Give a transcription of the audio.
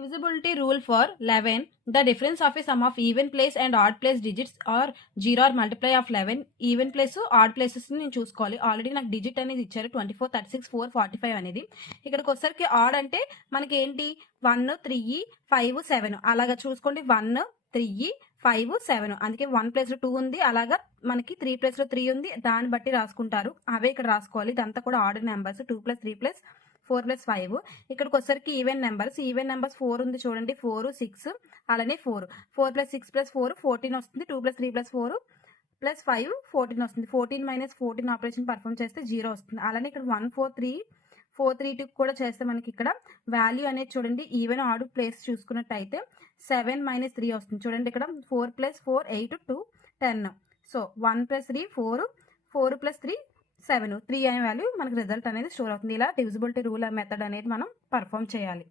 Divisibility rule for 11. The difference of a sum of even place and odd place digits or 0 or multiply of 11. Even place odd places నేను చూసుకోవాలి. Already నాకు digit అనేది ఇచ్చారు 24, 36, 4, 45 అనేది. ఇక్కడికి వచ్చేసరికి add అంటే మనకి ఏంటి 1, 3, 5, 7 అలాగా చూసుకోండి. 1, 3, 5, 7 అందుకే 1 ప్లేస్ లో 2 ఉంది. అలాగా మనకి 3 ప్లేస్ లో 3 ఉంది. దాన్ని బట్టి రాసుకుంటారు. అవే ఇక్కడ రాసుకోవాలి. ఇదంతా కూడా ఆర్డర్ నెంబర్స్ 2 + 3 + 4 + 5. ఇక్కడికి వచ్చేసరికి ఈవెన్ నెంబర్స్ 4 ఉంది చూడండి. 4, 6 అలానే 4 + 6 + 4 14 వస్తుంది. 2 + 3 + 4 + 5 14 వస్తుంది. 14 - 14 ఆపరేషన్ పర్ఫామ్ చేస్తే 0 వస్తుంది. అలానే ఇక్కడ 1 4 3 4 3 2 కూడా చేస్తే మనకి ఇక్కడ వాల్యూ అనేది చూడండి ఈవెన్ ఆడ్ ప్లేస్ చూసుకున్నట్టయితే 7 - 3 వస్తుంది. చూడండి ఇక్కడ 4 + 4 8 2 10. సో 1 + 3 4 4 + 3 7 3 అనే వాల్యూ మనకి రిజల్ట్ అనేది స్టోర్ అవుతుంది. ఇలా డివిజిబిలిటీ రూల్ మెథడ్ అనేది మనం పర్ఫామ్ చేయాలి.